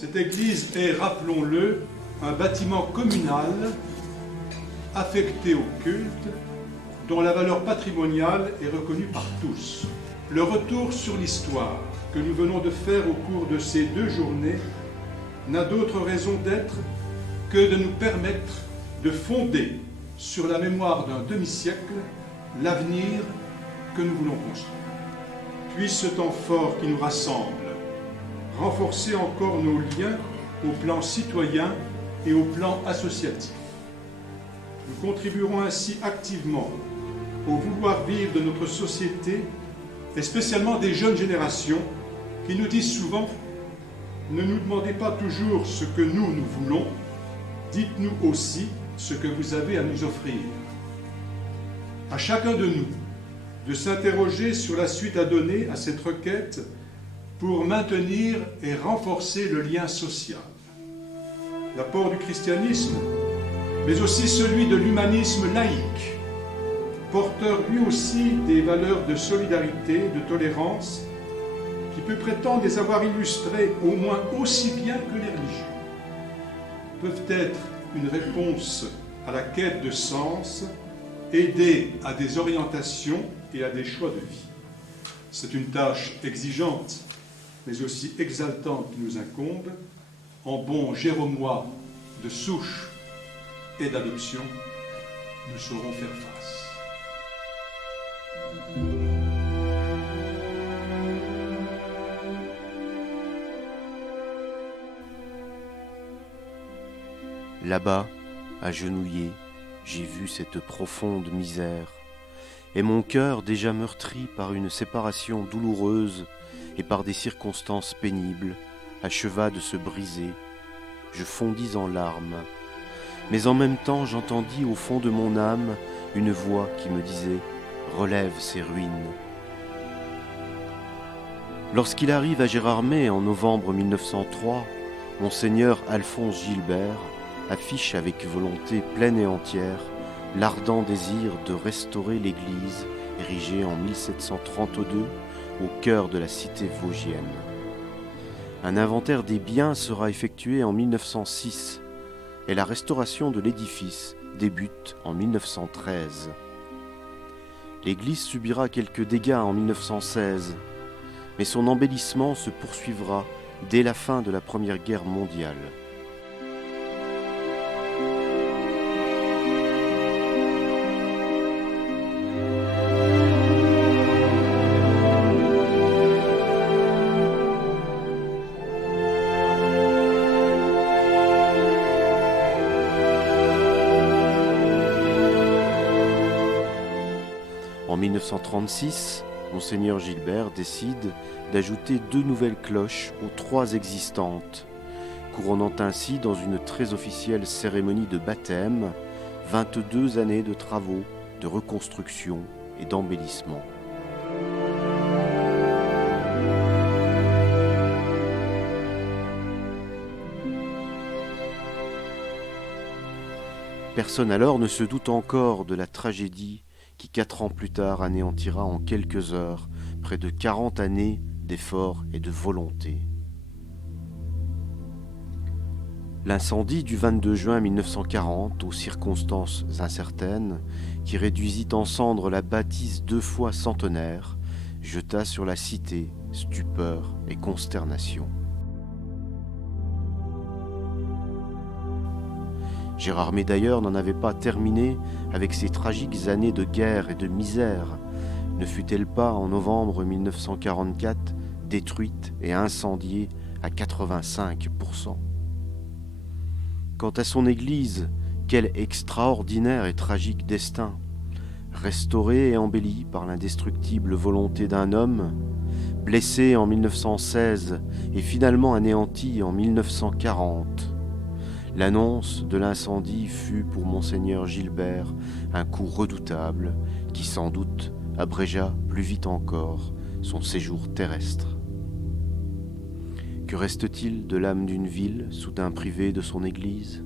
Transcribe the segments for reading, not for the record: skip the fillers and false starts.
Cette église est, rappelons-le, un bâtiment communal affecté au culte, dont la valeur patrimoniale est reconnue par tous. Le retour sur l'histoire que nous venons de faire au cours de ces 2 journées n'a d'autre raison d'être que de nous permettre de fonder sur la mémoire d'un demi-siècle l'avenir que nous voulons construire. Puisse ce temps fort qui nous rassemble renforcer encore nos liens au plan citoyen et au plan associatif. Nous contribuerons ainsi activement au vouloir vivre de notre société et spécialement des jeunes générations qui nous disent souvent « Ne nous demandez pas toujours ce que nous voulons, dites-nous aussi ce que vous avez à nous offrir. » À chacun de nous de s'interroger sur la suite à donner à cette requête pour maintenir et renforcer le lien social. L'apport du christianisme, mais aussi celui de l'humanisme laïque, porteur lui aussi des valeurs de solidarité, de tolérance, qui peut prétendre les avoir illustrées au moins aussi bien que les religions, peuvent être une réponse à la quête de sens, aider à des orientations et à des choix de vie. C'est une tâche exigeante, mais aussi exaltante qui nous incombe. En bon Jéromois de souche et d'adoption, nous saurons faire face. Là-bas, agenouillé, j'ai vu cette profonde misère, et mon cœur déjà meurtri par une séparation douloureuse et par des circonstances pénibles, acheva de se briser. Je fondis en larmes, mais en même temps j'entendis au fond de mon âme une voix qui me disait « Relève ces ruines ». Lorsqu'il arrive à Gérardmer en novembre 1903, Monseigneur Alphonse Gilbert affiche avec volonté pleine et entière l'ardent désir de restaurer l'église érigée en 1732 au cœur de la cité vosgienne. Un inventaire des biens sera effectué en 1906 et la restauration de l'édifice débute en 1913. L'église subira quelques dégâts en 1916, mais son embellissement se poursuivra dès la fin de la Première Guerre mondiale. En 1936, Monseigneur Gilbert décide d'ajouter 2 nouvelles cloches aux 3 existantes, couronnant ainsi dans une très officielle cérémonie de baptême 22 années de travaux, de reconstruction et d'embellissement. Personne alors ne se doute encore de la tragédie qui 4 ans plus tard anéantira en quelques heures près de 40 années d'efforts et de volonté. L'incendie du 22 juin 1940, aux circonstances incertaines, qui réduisit en cendres la bâtisse 2 fois centenaire, jeta sur la cité stupeur et consternation. Gérardmer d'ailleurs n'en avait pas terminé avec ces tragiques années de guerre et de misère. Ne fut-elle pas, en novembre 1944, détruite et incendiée à 85%? Quant à son église, quel extraordinaire et tragique destin! Restaurée et embellie par l'indestructible volonté d'un homme, blessée en 1916 et finalement anéantie en 1940. L'annonce de l'incendie fut pour Monseigneur Gilbert un coup redoutable qui sans doute abrégea plus vite encore son séjour terrestre. Que reste-t-il de l'âme d'une ville soudain privée de son église ?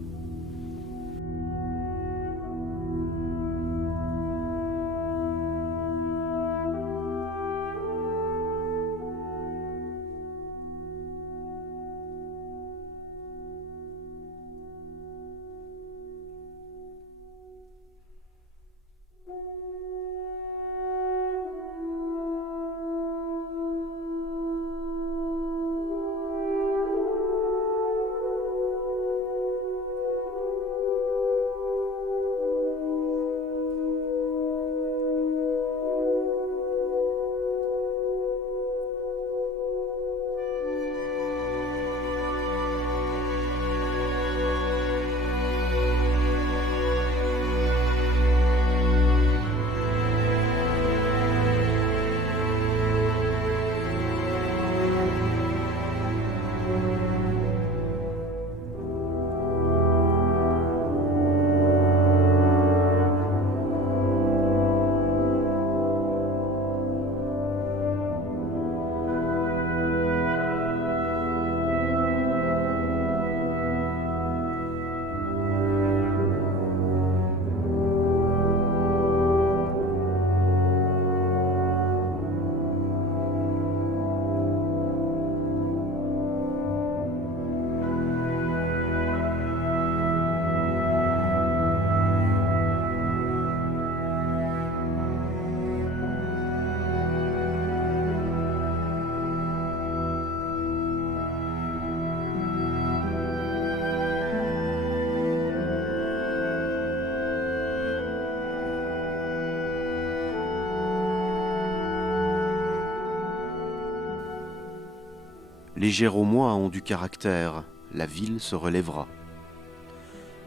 Les Géromois ont du caractère, la ville se relèvera.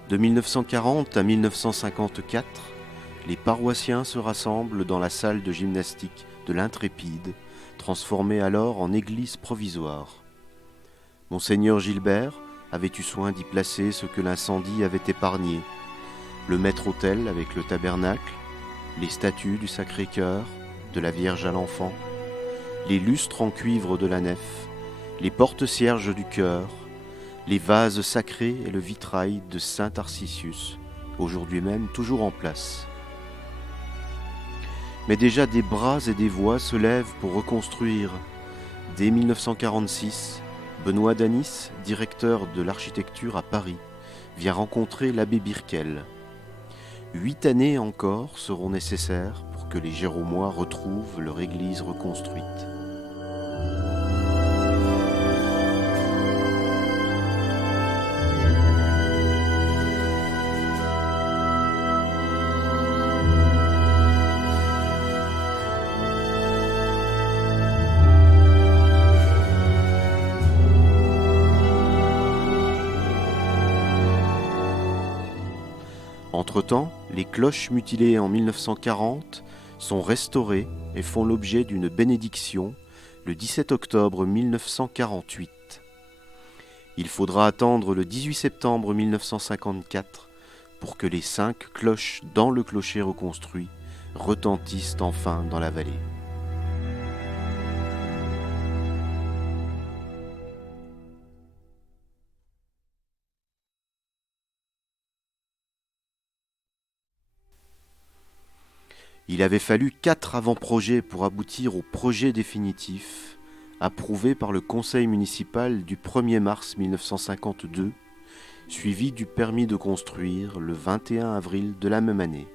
De 1940 à 1954, les paroissiens se rassemblent dans la salle de gymnastique de l'Intrépide, transformée alors en église provisoire. Monseigneur Gilbert avait eu soin d'y placer ce que l'incendie avait épargné, le maître-autel avec le tabernacle, les statues du Sacré-Cœur, de la Vierge à l'Enfant, les lustres en cuivre de la nef, les porte-cierges du chœur, les vases sacrés et le vitrail de saint Tarcisius, aujourd'hui même toujours en place. Mais déjà des bras et des voix se lèvent pour reconstruire. Dès 1946, Benoît d'Anis, directeur de l'architecture à Paris, vient rencontrer l'abbé Birkel. 8 années encore seront nécessaires pour que les Géromois retrouvent leur église reconstruite. Entre-temps, les cloches mutilées en 1940 sont restaurées et font l'objet d'une bénédiction le 17 octobre 1948. Il faudra attendre le 18 septembre 1954 pour que les 5 cloches dans le clocher reconstruit retentissent enfin dans la vallée. Il avait fallu 4 avant-projets pour aboutir au projet définitif, approuvé par le conseil municipal du 1er mars 1952, suivi du permis de construire le 21 avril de la même année.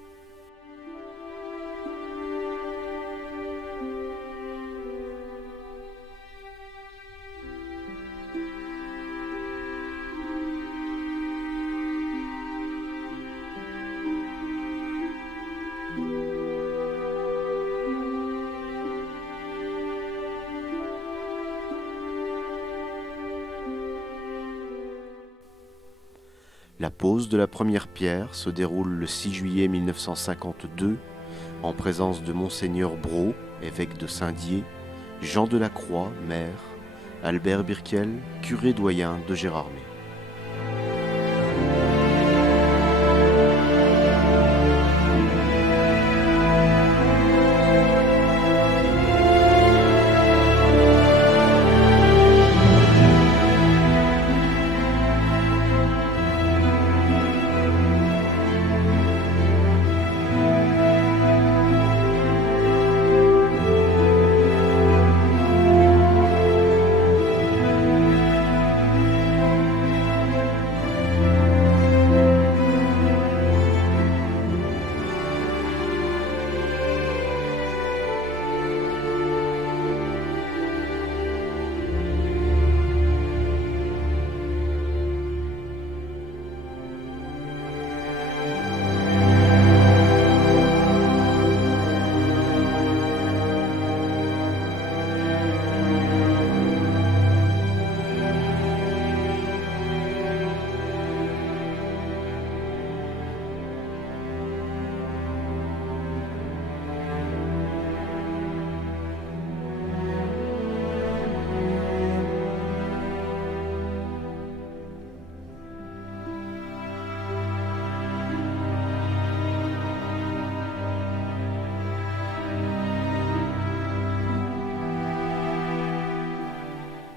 La pose de la première pierre se déroule le 6 juillet 1952 en présence de Monseigneur Brault, évêque de Saint-Dié, Jean de la Croix, maire, Albert Birkel, curé doyen de Gérardmer.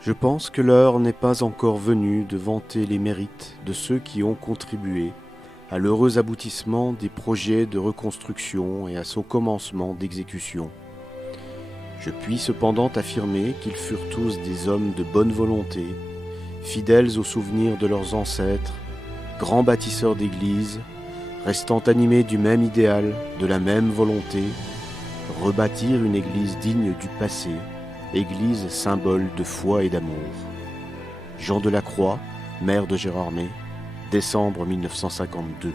Je pense que l'heure n'est pas encore venue de vanter les mérites de ceux qui ont contribué à l'heureux aboutissement des projets de reconstruction et à son commencement d'exécution. Je puis cependant affirmer qu'ils furent tous des hommes de bonne volonté, fidèles aux souvenirs de leurs ancêtres, grands bâtisseurs d'églises, restant animés du même idéal, de la même volonté, rebâtir une église digne du passé, église symbole de foi et d'amour. Jean de la Croix, maire de Gérardmer, décembre 1952.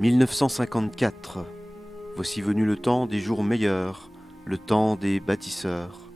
1954. Voici venu le temps des jours meilleurs, le temps des bâtisseurs.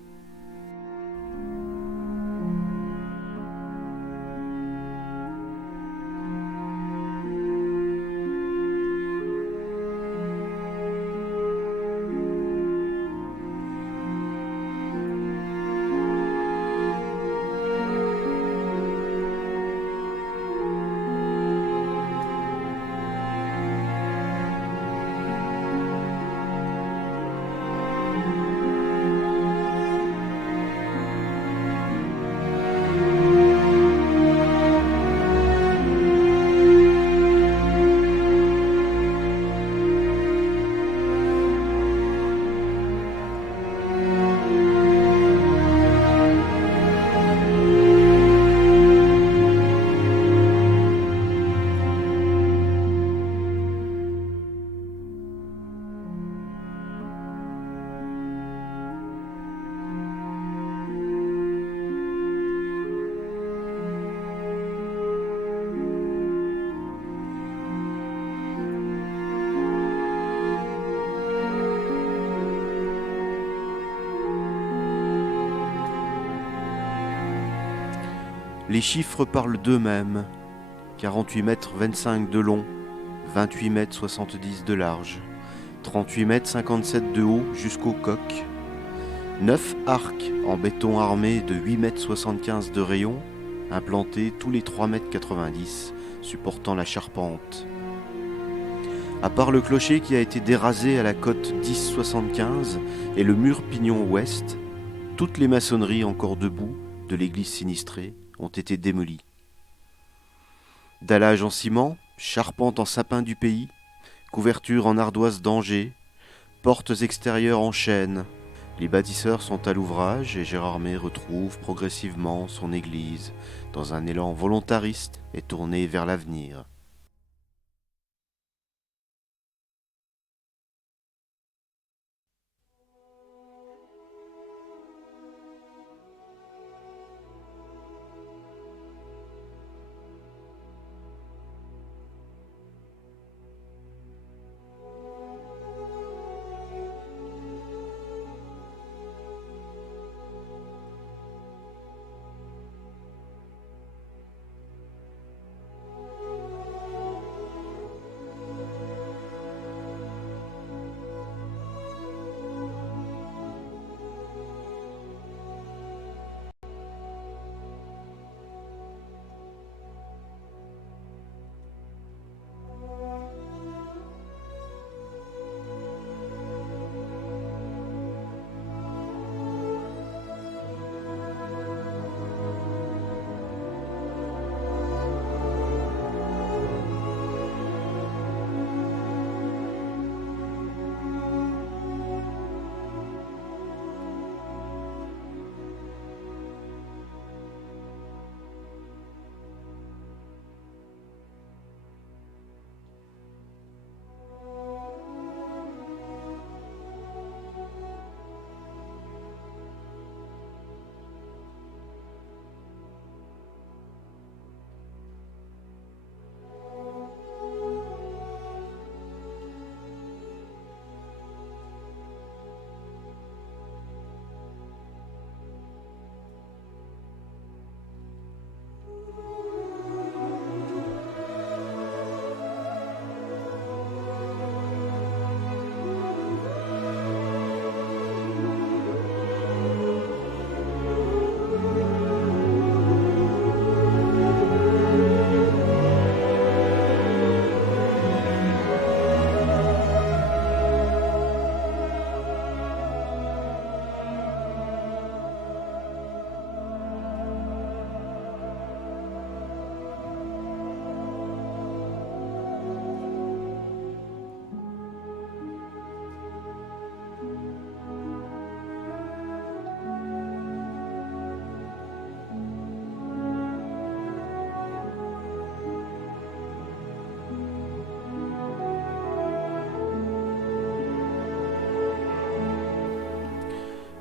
Les chiffres parlent d'eux-mêmes. 48 mètres 25 de long, 28 mètres 70 de large, 38 mètres 57 de haut jusqu'au coq, 9 arcs en béton armé de 8 mètres 75 de rayon, implantés tous les 3 mètres 90, supportant la charpente. À part le clocher qui a été dérasé à la cote 10,75 et le mur pignon ouest, toutes les maçonneries encore debout de l'église sinistrée ont été démolies. Dallage en ciment, charpente en sapin du pays, couverture en ardoise d'Angers, portes extérieures en chêne. Les bâtisseurs sont à l'ouvrage et Gérardmer retrouve progressivement son église dans un élan volontariste et tourné vers l'avenir.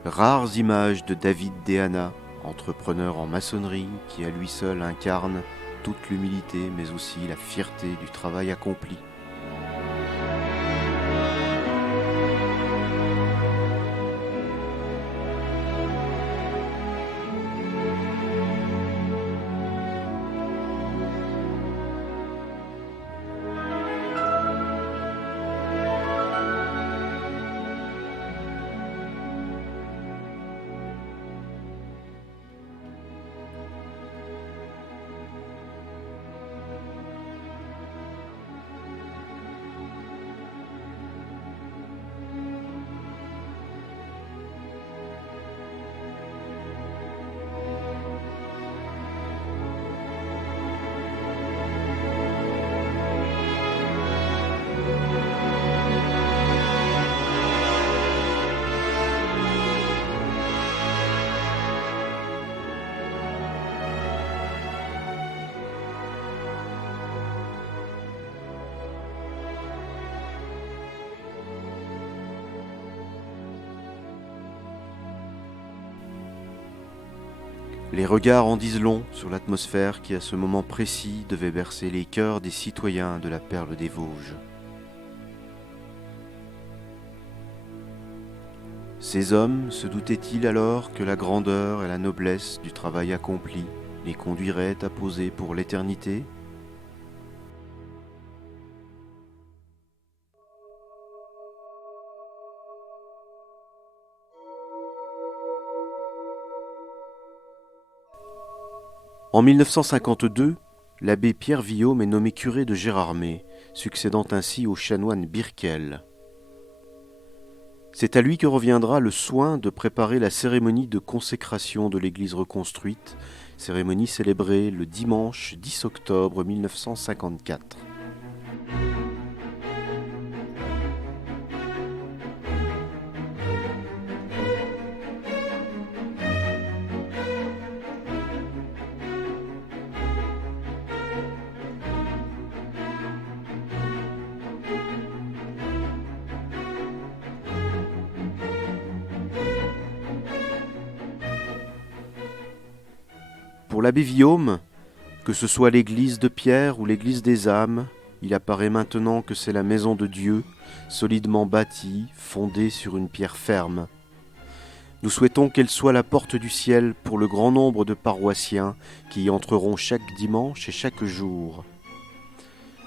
Rares images de David Deana, entrepreneur en maçonnerie qui à lui seul incarne toute l'humilité mais aussi la fierté du travail accompli. Les regards en disent long sur l'atmosphère qui, à ce moment précis, devait bercer les cœurs des citoyens de la Perle des Vosges. Ces hommes se doutaient-ils alors que la grandeur et la noblesse du travail accompli les conduiraient à poser pour l'éternité ? En 1952, l'abbé Pierre Villaume est nommé curé de Gérardmer, succédant ainsi au chanoine Birkel. C'est à lui que reviendra le soin de préparer la cérémonie de consécration de l'église reconstruite, cérémonie célébrée le dimanche 10 octobre 1954. Pour l'abbé Villaume, que ce soit l'église de Pierre ou l'église des âmes, il apparaît maintenant que c'est la maison de Dieu, solidement bâtie, fondée sur une pierre ferme. Nous souhaitons qu'elle soit la porte du ciel pour le grand nombre de paroissiens qui y entreront chaque dimanche et chaque jour.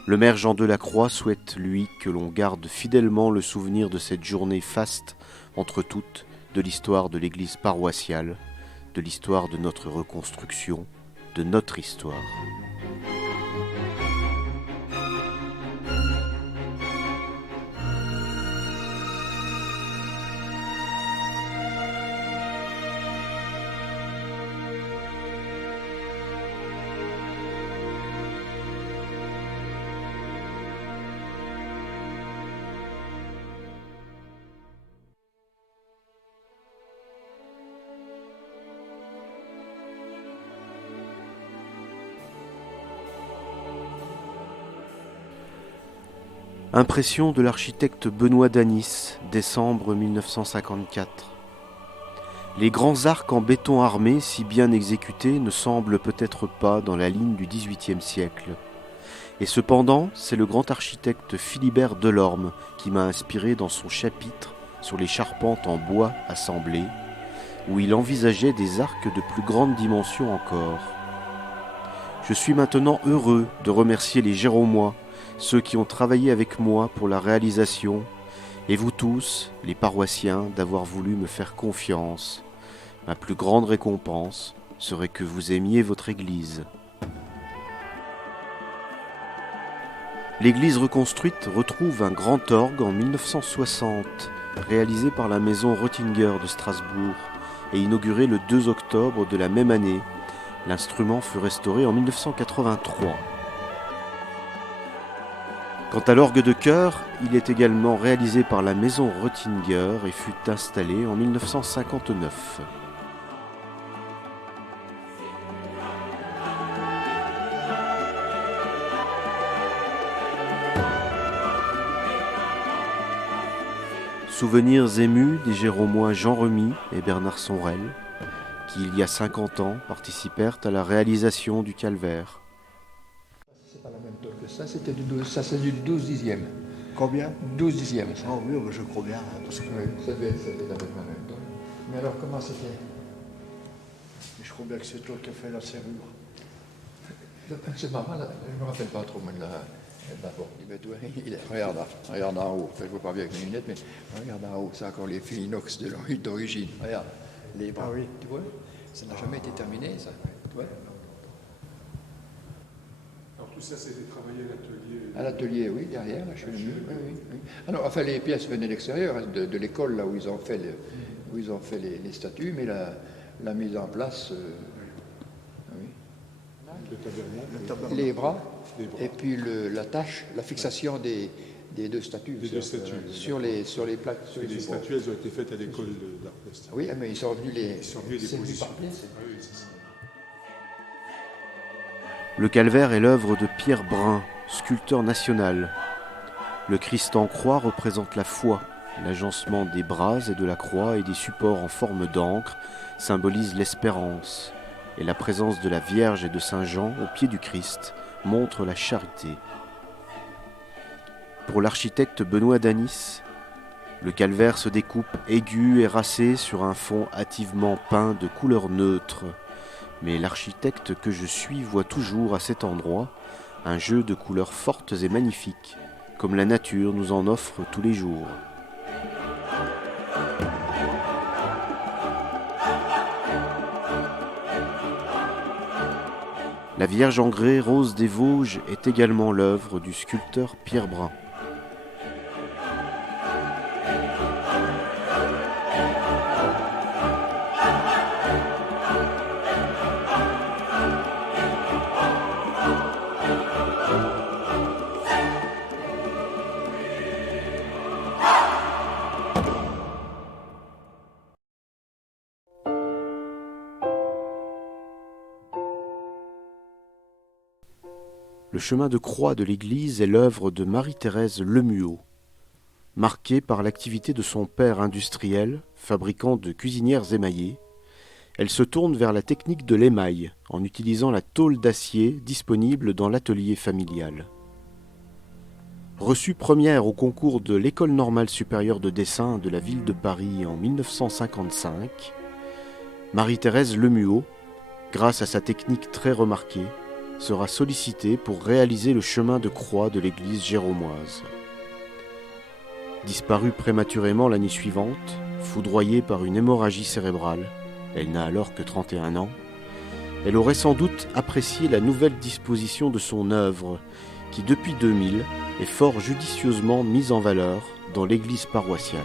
Le maire Jean Delacroix souhaite, lui, que l'on garde fidèlement le souvenir de cette journée faste, entre toutes, de l'histoire de l'église paroissiale, de l'histoire de notre reconstruction, de notre histoire. Impression de l'architecte Benoît d'Anis, décembre 1954. Les grands arcs en béton armé, si bien exécutés, ne semblent peut-être pas dans la ligne du XVIIIe siècle. Et cependant, c'est le grand architecte Philibert Delorme qui m'a inspiré dans son chapitre sur les charpentes en bois assemblées, où il envisageait des arcs de plus grande dimension encore. Je suis maintenant heureux de remercier les Géromois, ceux qui ont travaillé avec moi pour la réalisation, et vous tous, les paroissiens, d'avoir voulu me faire confiance. Ma plus grande récompense serait que vous aimiez votre église. L'église reconstruite retrouve un grand orgue en 1960, réalisé par la maison Rottinger de Strasbourg et inauguré le 2 octobre de la même année. L'instrument fut restauré en 1983. Quant à l'orgue de chœur, il est également réalisé par la maison Rottinger et fut installé en 1959. Souvenirs émus des Géromois Jean Remy et Bernard Sonrel, qui il y a 50 ans participèrent à la réalisation du calvaire. C'est pas la même tôle que ça, c'était du 12, ça c'est du 12 dixième. Combien 12 dixièmes. Ça. Oh oui, je crois bien. Parce que Oui, ça devait être la même tôle. Mais alors comment c'était? je crois bien que c'est toi qui as fait la serrure. C'est marrant, là, je ne me rappelle pas trop moi, de la porte. Regarde en haut. Enfin, je ne vois pas bien avec mes lunettes, mais regarde en haut. C'est encore les fils inox d'origine. Regarde, les bras. Ah oui. Tu vois? Ça n'a jamais été terminé, ça. Tu vois? Alors tout ça, c'était travaillé à l'atelier. À l'atelier, oui, derrière, la cheminée. Oui. Alors, enfin, les pièces venaient de l'extérieur, hein, de l'école, là où ils ont fait, les statues, mais la mise en place, oui. Le tabernacle. Les bras, et puis la fixation des deux statues. Des deux statues. Sur les plaques. Sur Les supports. statues, elles ont été faites à l'école d'art plastique. Oui, mais ils sont venus les. Ils sont venus les c'est venu positions. par pièce. Oui, c'est ça. Le calvaire est l'œuvre de Pierre Brun, sculpteur national. Le Christ en croix représente la foi. L'agencement des bras et de la croix et des supports en forme d'encre symbolise l'espérance. et la présence de la Vierge et de Saint Jean au pied du Christ montrent la charité. Pour l'architecte Benoît Danis, le calvaire se découpe aigu et racé sur un fond hâtivement peint de couleurs neutres. Mais l'architecte que je suis voit toujours à cet endroit un jeu de couleurs fortes et magnifiques, comme la nature nous en offre tous les jours. La Vierge en grès rose des Vosges est également l'œuvre du sculpteur Pierre Brun. Le chemin de croix de l'église est l'œuvre de Marie-Thérèse Lemuot. Marquée par l'activité de son père industriel, fabricant de cuisinières émaillées, elle se tourne vers la technique de l'émail en utilisant la tôle d'acier disponible dans l'atelier familial. Reçue première au concours de l'École normale supérieure de dessin de la ville de Paris en 1955, Marie-Thérèse Lemuot, grâce à sa technique très remarquée, sera sollicitée pour réaliser le chemin de croix de l'église géromoise. Disparue prématurément l'année suivante, foudroyée par une hémorragie cérébrale, elle n'a alors que 31 ans, elle aurait sans doute apprécié la nouvelle disposition de son œuvre, qui depuis 2000 est fort judicieusement mise en valeur dans l'église paroissiale.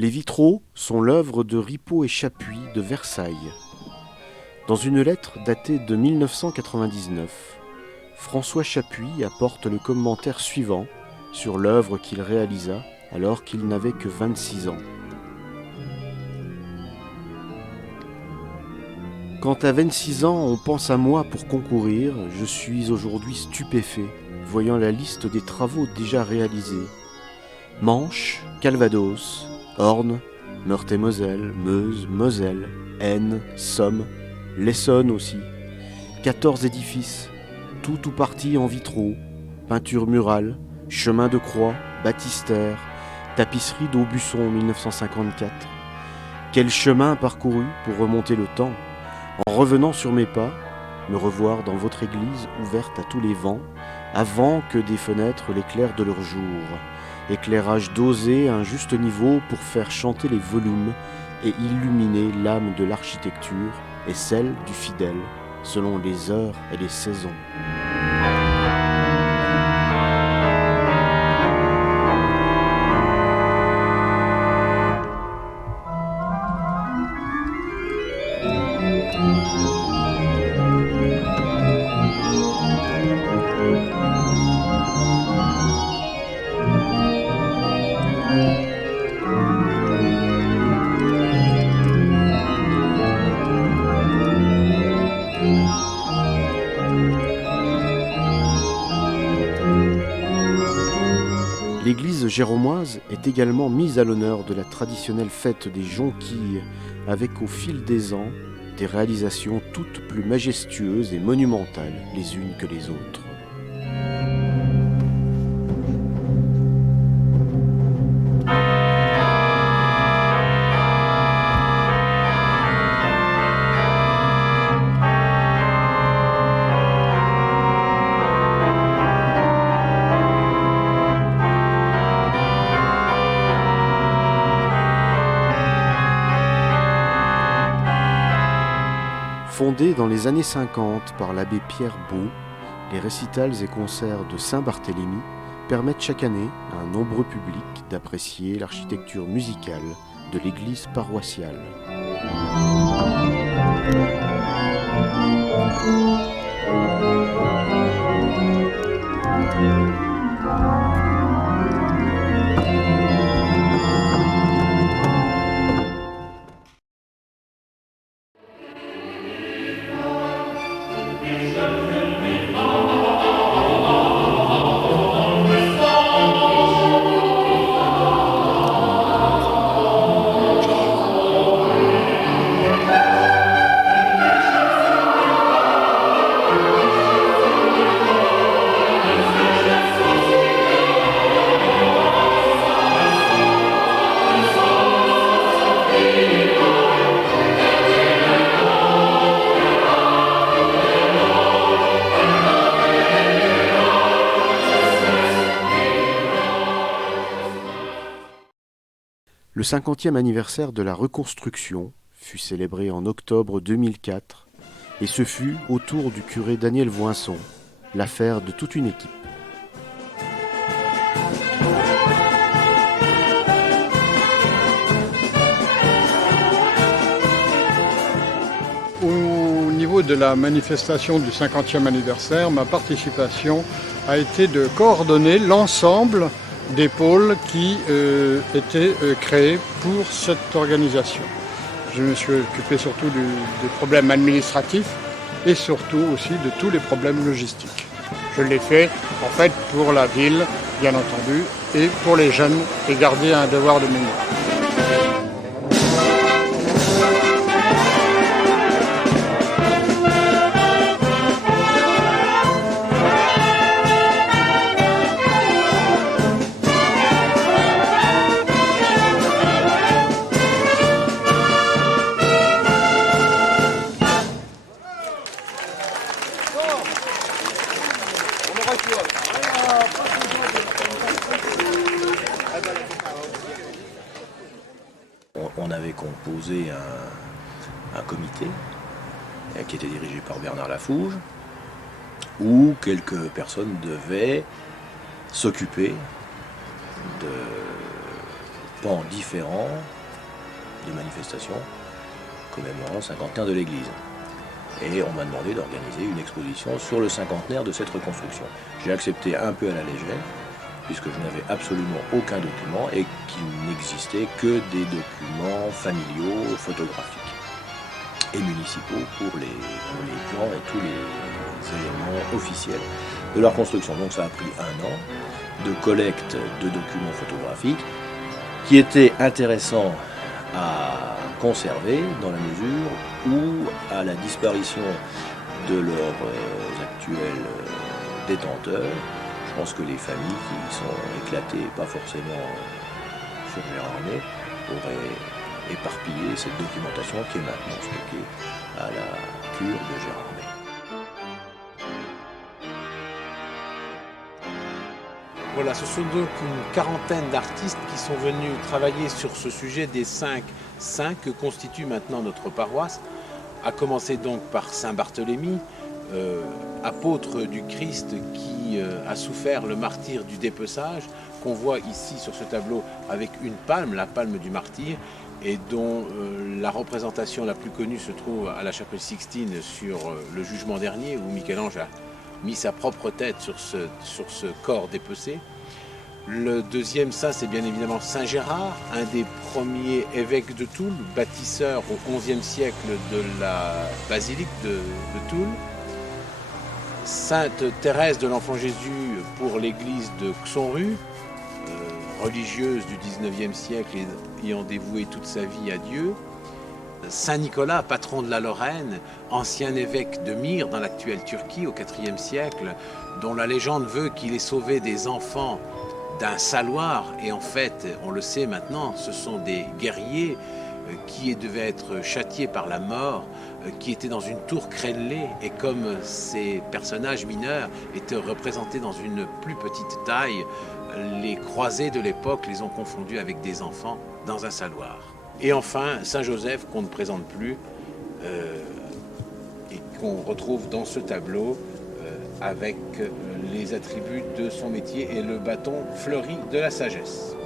Les vitraux sont l'œuvre de Ripaud et Chapuis de Versailles. Dans une lettre datée de 1999, François Chapuis apporte le commentaire suivant sur l'œuvre qu'il réalisa alors qu'il n'avait que 26 ans. Quand à 26 ans on pense à moi pour concourir, je suis aujourd'hui stupéfait, voyant la liste des travaux déjà réalisés. Manche, Calvados, Orne, Meurthe-et-Moselle, Meuse, Moselle, Aisne, Somme, l'Essonne aussi. 14 édifices, tout ou partie en vitraux, peinture murale, chemin de croix, baptistère, tapisserie d'Aubusson 1954. Quel chemin parcouru pour remonter le temps, en revenant sur mes pas, me revoir dans votre église ouverte à tous les vents, avant que des fenêtres l'éclairent de leur jour. Éclairage dosé à un juste niveau pour faire chanter les volumes et illuminer l'âme de l'architecture et celle du fidèle, selon les heures et les saisons. L'église géromoise est également mise à l'honneur de la traditionnelle fête des jonquilles, avec au fil des ans des réalisations toutes plus majestueuses et monumentales les unes que les autres. Fondée dans les années 50 par l'abbé Pierre Beau, Les récitals et concerts de Saint-Barthélemy permettent chaque année à un nombreux public d'apprécier l'architecture musicale de l'église paroissiale. Le 50e anniversaire de la reconstruction fut célébré en octobre 2004 et ce fut, autour du curé Daniel Voinson, l'affaire de toute une équipe. Au niveau de la manifestation du 50e anniversaire, ma participation a été de coordonner l'ensemble des pôles qui étaient créés pour cette organisation. Je me suis occupé surtout des problèmes administratifs et surtout aussi de tous les problèmes logistiques. Je l'ai fait en fait pour la ville, bien entendu, et pour les jeunes et garder un devoir de mémoire. On avait composé un comité qui était dirigé par Bernard Lafouge, où quelques personnes devaient s'occuper de pans différents de manifestations commémorant le cinquantenaire de l'Église. Et on m'a demandé d'organiser une exposition sur le cinquantenaire de cette reconstruction. J'ai accepté un peu à la légère, puisque je n'avais absolument aucun document et qu'il n'existait que des documents familiaux, photographiques et municipaux pour les plans et tous les éléments officiels de la reconstruction. Donc ça a pris 1 an de collecte de documents photographiques qui étaient intéressants à conserver dans la mesure où, à la disparition de leurs actuels détenteurs, je pense que les familles qui sont éclatées, pas forcément sur Gérardmer, auraient éparpillé cette documentation qui est maintenant stockée à la cure de Gérardmer. Voilà, ce sont donc une quarantaine d'artistes qui sont venus travailler sur ce sujet des 5 saints que constitue maintenant notre paroisse, à commencer donc par Saint Barthélemy, apôtre du Christ qui a souffert le martyre du dépeçage, qu'on voit ici sur ce tableau avec une palme, la palme du martyr, et dont la représentation la plus connue se trouve à la chapelle Sixtine sur le jugement dernier, où Michel-Ange a mis sa propre tête sur ce corps dépecé. Le deuxième saint, c'est bien évidemment Saint Gérard, un des premiers évêques de Toul, bâtisseur au XIe siècle de la basilique de Toul. Sainte Thérèse de l'Enfant Jésus pour l'église de Xonru, religieuse du XIXe siècle et ayant dévoué toute sa vie à Dieu. Saint Nicolas, patron de la Lorraine, ancien évêque de Myre dans l'actuelle Turquie au IVe siècle, dont la légende veut qu'il ait sauvé des enfants d'un saloir. Et en fait, on le sait maintenant, ce sont des guerriers qui devaient être châtiés par la mort, qui étaient dans une tour crénelée. Et comme ces personnages mineurs étaient représentés dans une plus petite taille, les croisés de l'époque les ont confondus avec des enfants dans un saloir. Et enfin, Saint Joseph, qu'on ne présente plus, et qu'on retrouve dans ce tableau, avec les attributs de son métier et le bâton fleuri de la sagesse.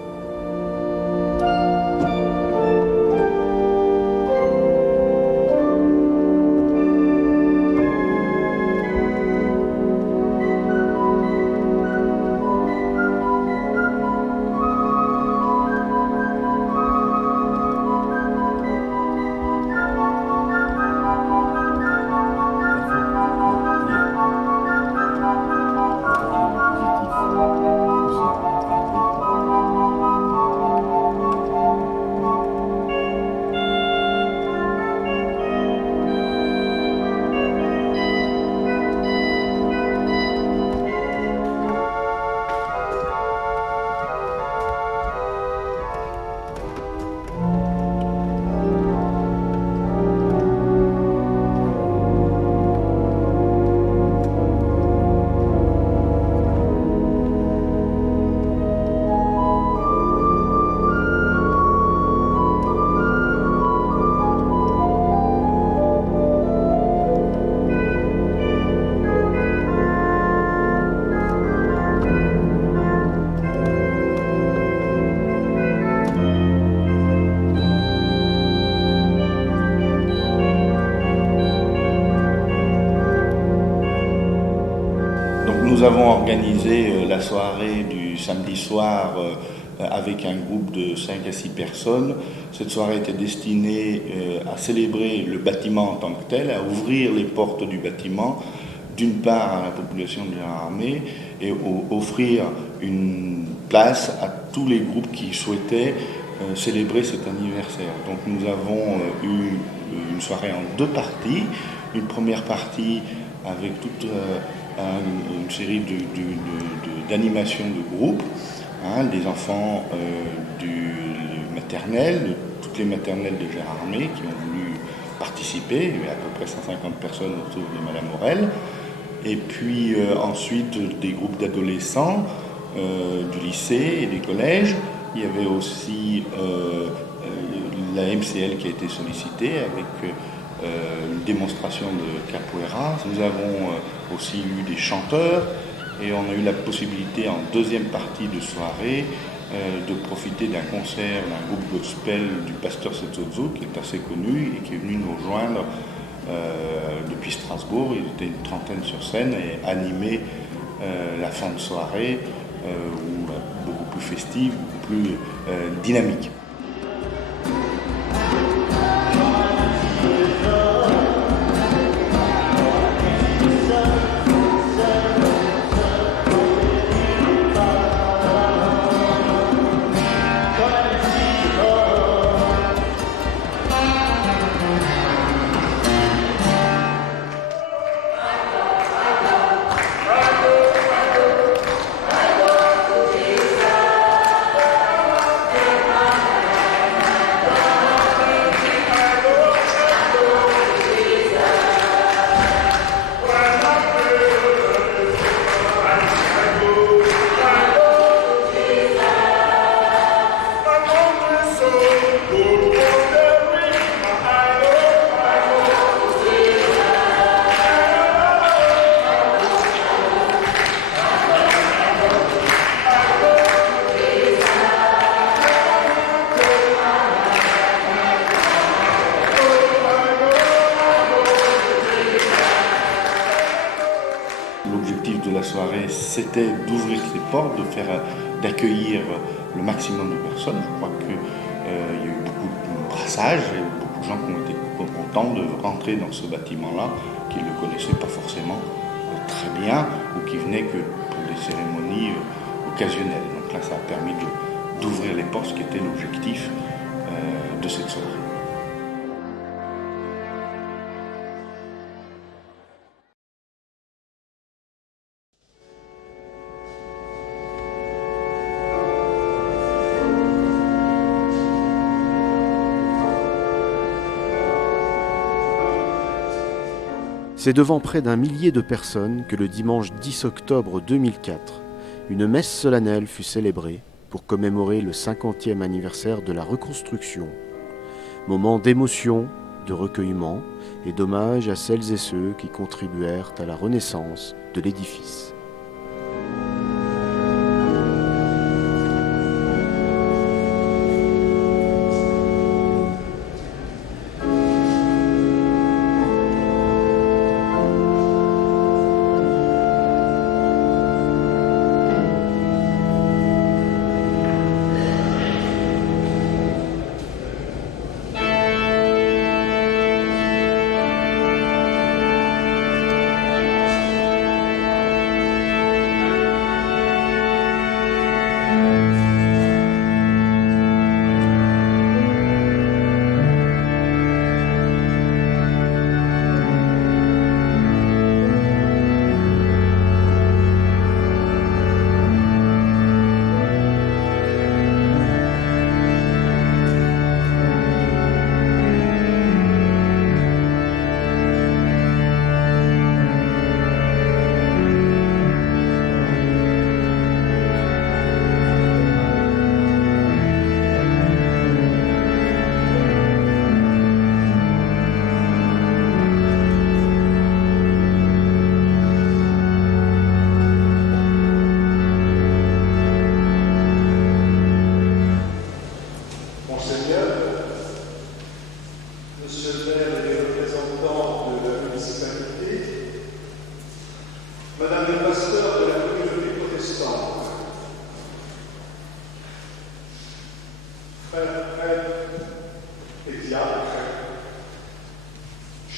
Nous avons organisé la soirée du samedi soir avec un groupe de 5 à 6 personnes. Cette soirée était destinée à célébrer le bâtiment en tant que tel, à ouvrir les portes du bâtiment, d'une part à la population de l'armée, et offrir une place à tous les groupes qui souhaitaient célébrer cet anniversaire. Donc nous avons eu une soirée en 2 parties. Une première partie avec toute une série d'animations de groupe, des enfants du maternel, de toutes les maternelles de Gérardmer qui ont voulu participer. Il y avait à peu près 150 personnes autour de Madame Aurel. Et puis ensuite des groupes d'adolescents du lycée et des collèges. Il y avait aussi la MCL qui a été sollicitée avec une démonstration de capoeira. Nous avons aussi eu des chanteurs et on a eu la possibilité en deuxième partie de soirée de profiter d'un concert d'un groupe gospel du pasteur Setsozo qui est assez connu et qui est venu nous rejoindre depuis Strasbourg. Ils étaient une trentaine sur scène et animer la fin de soirée beaucoup plus festive, beaucoup plus dynamique. L'objectif de la soirée, c'était d'ouvrir ces portes, d'accueillir le maximum de personnes. Je crois qu'il y a eu beaucoup de brassages, il y a eu beaucoup de gens qui ont été contents de rentrer dans ce bâtiment-là, qui ne le connaissaient pas forcément très bien ou qui venaient que pour des cérémonies occasionnelles. Donc là, ça a permis d'ouvrir les portes, ce qui était l'objectif de cette soirée. C'est devant près d'1 millier de personnes que le dimanche 10 octobre 2004, une messe solennelle fut célébrée pour commémorer le 50e anniversaire de la reconstruction. Moment d'émotion, de recueillement et d'hommage à celles et ceux qui contribuèrent à la renaissance de l'édifice.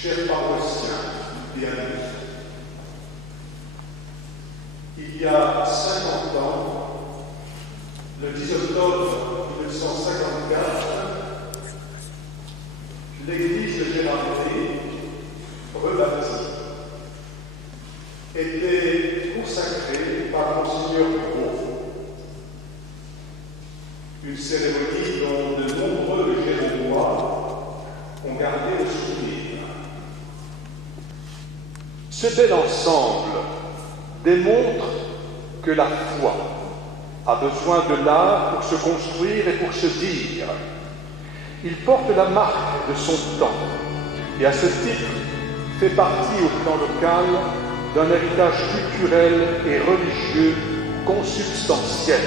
Chers paroissiens et amis, il y a 50 ans, le 10 octobre 1954, l'église de Gérardmer, rebâtie, était consacrée par Monseigneur Gros. Une cérémonie dont de nombreux Gérondois ont gardé le souvenir. Ce bel ensemble démontre que la foi a besoin de l'art pour se construire et pour se dire. Il porte la marque de son temps et à ce titre fait partie au plan local d'un héritage culturel et religieux consubstantiel.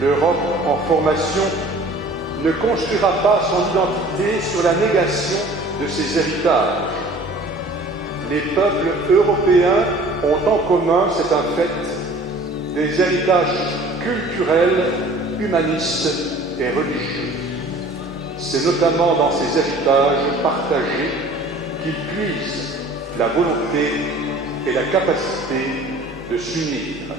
L'Europe en formation ne construira pas son identité sur la négation de ses héritages. Les peuples européens ont en commun, c'est un fait, des héritages culturels, humanistes et religieux. C'est notamment dans ces héritages partagés qu'ils puisent la volonté et la capacité de s'unir.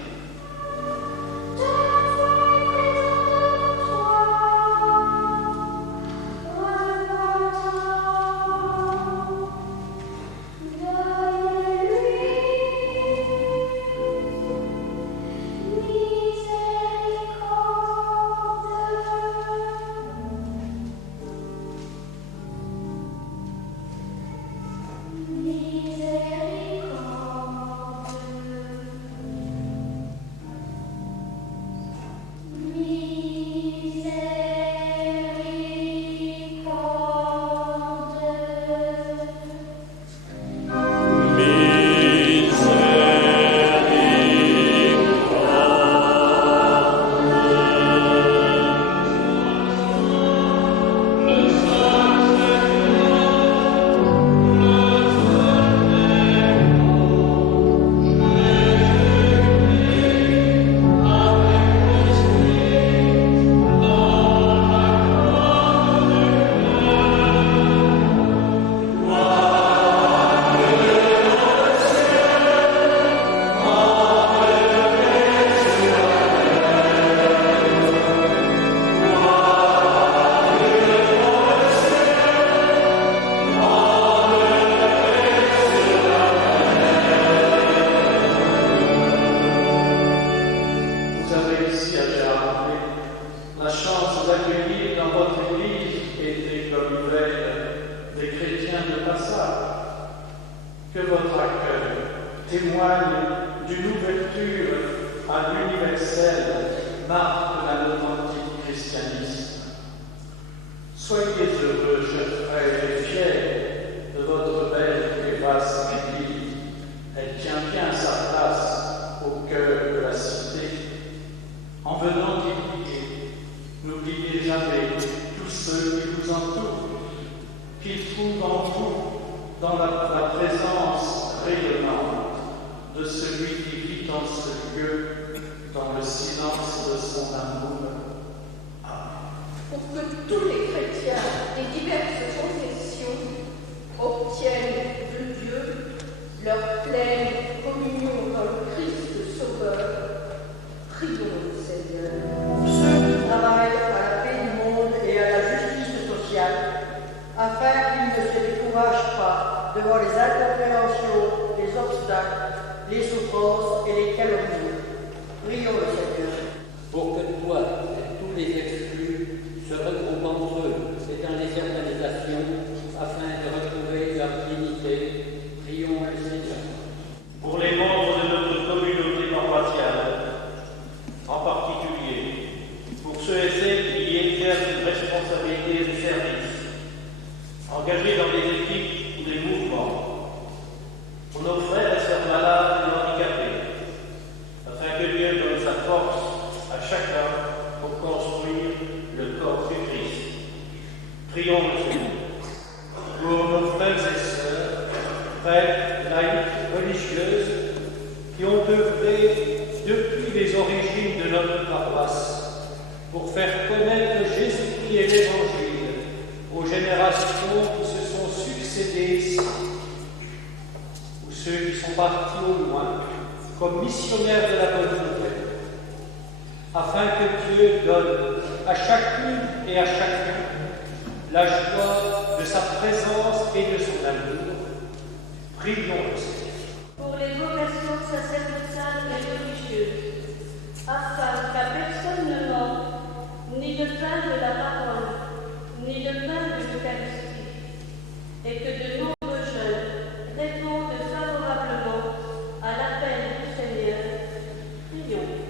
Soyez heureux, chers jamais tous ceux qui vous entourent, qu'ils trouvent en vous, dans la présence rayonnante de celui qui vit en ce lieu, dans le silence de son amour. Amen. Pour que tous les chrétiens des diverses confessions obtiennent de Dieu leur pleine communion dans le Christ Sauveur, prions le Seigneur. Pour ceux qui travaillent à la paix du monde et à la justice sociale, afin qu'ils ne se découragent pas devant les incompréhensions, les obstacles, les souffrances et les calomnies. Prions le Seigneur. Pour que toi et tous les exclus se regroupent entre eux et dans les organisations afin de retrouver leur dignité, prions le Seigneur. Pour les membres de notre communauté paroissiale, en particulier, pour ceux et celles qui y exercent une responsabilité de service, engagés dans des équipes ou des mouvements, pour nos frères et sœurs malades et handicapés, afin que Dieu donne sa force à chacun pour construire le corps du Christ. Prions le Seigneur. Pour nos frères et sœurs, prêtres, laïcs, religieuses, qui ont œuvré depuis les origines de notre paroisse pour faire connaître Jésus-Christ et l'Évangile aux générations qui se sont succédées ici, ou ceux qui sont partis au loin comme missionnaires de la bonne nouvelle, afin que Dieu donne à chacune et à chacun la joie de sa présence et de son amour. Prions le Seigneur. Pour les vocations sacerdotales et religieuses, afin qu'à personne ne manque ni de pain de la parole, ni de pain de l'Eucharistie, et que de nombreux jeunes répondent favorablement à l'appel du Seigneur. Prions.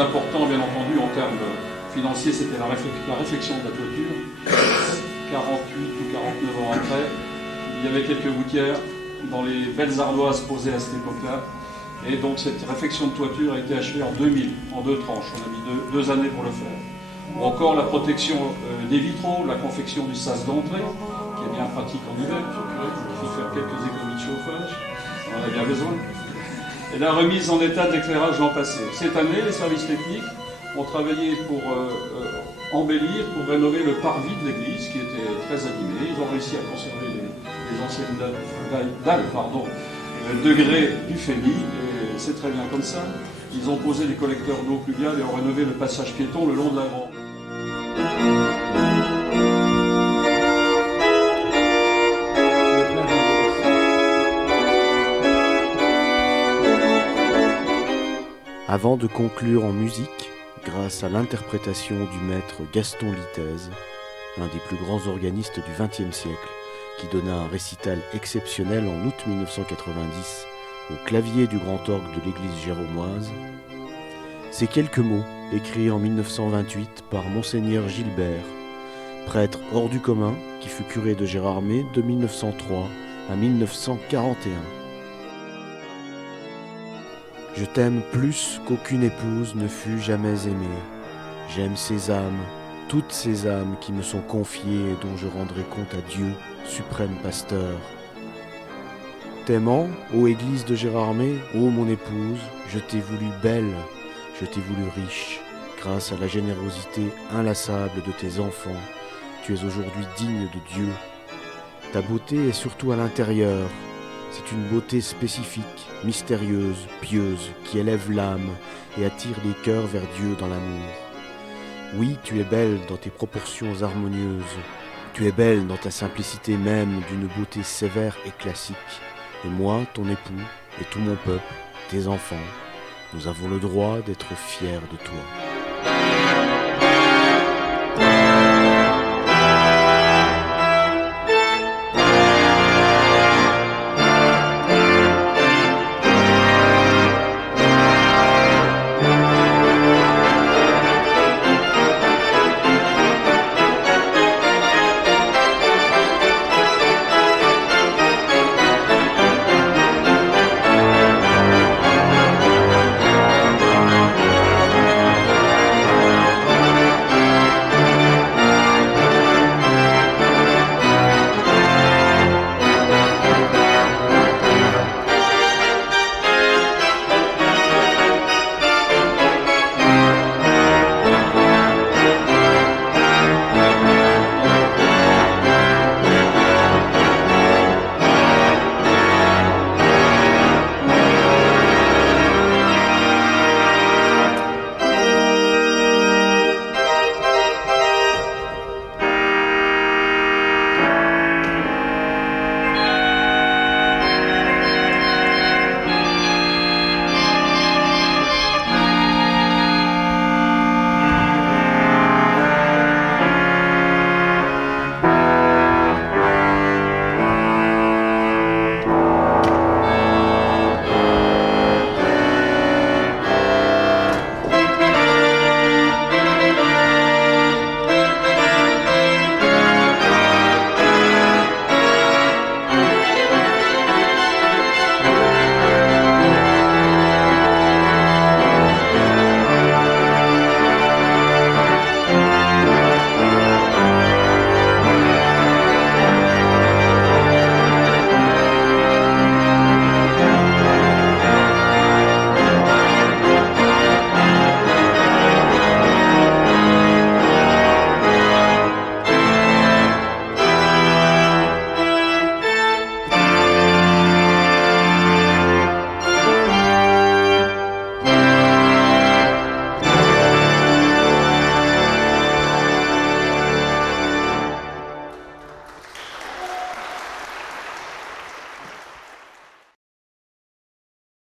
important, bien entendu, en termes financiers, c'était la réfection de la clôture. 48 ou 49 ans après, Il y avait quelques gouttières dans les belles ardoises posées à cette époque-là. Et donc cette réfection de toiture a été achevée en 2000, en 2 tranches. On a mis deux années pour le faire. Ou encore la protection des vitraux, la confection du sas d'entrée, qui est bien pratique en hiver, il faut faire quelques économies de chauffage, on en a bien besoin. Et la remise en état d'éclairage l'an passé. Cette année, les services techniques ont travaillé pour embellir, pour rénover le parvis de l'église, qui était très abîmé. Ils ont réussi à conserver les anciennes dalles, degrés du Fémis, et c'est très bien comme ça. Ils ont posé des collecteurs d'eau pluviale et ont rénové le passage piéton le long de la Grande. Avant de conclure en musique, grâce à l'interprétation du maître Gaston Litaize, un des plus grands organistes du XXe siècle, qui donna un récital exceptionnel en août 1990 au clavier du grand orgue de l'église géromoise, ces quelques mots écrits en 1928 par Monseigneur Gilbert, prêtre hors du commun qui fut curé de Gérardmer de 1903 à 1941. Je t'aime plus qu'aucune épouse ne fut jamais aimée. J'aime ces âmes, toutes ces âmes qui me sont confiées et dont je rendrai compte à Dieu, suprême pasteur. T'aimant, ô église de Gérardmer, ô mon épouse, je t'ai voulu belle, je t'ai voulu riche. Grâce à la générosité inlassable de tes enfants, tu es aujourd'hui digne de Dieu. Ta beauté est surtout à l'intérieur. C'est une beauté spécifique, mystérieuse, pieuse, qui élève l'âme et attire les cœurs vers Dieu dans l'amour. Oui, tu es belle dans tes proportions harmonieuses. Tu es belle dans ta simplicité même d'une beauté sévère et classique. Et moi, ton époux, et tout mon peuple, tes enfants, nous avons le droit d'être fiers de toi.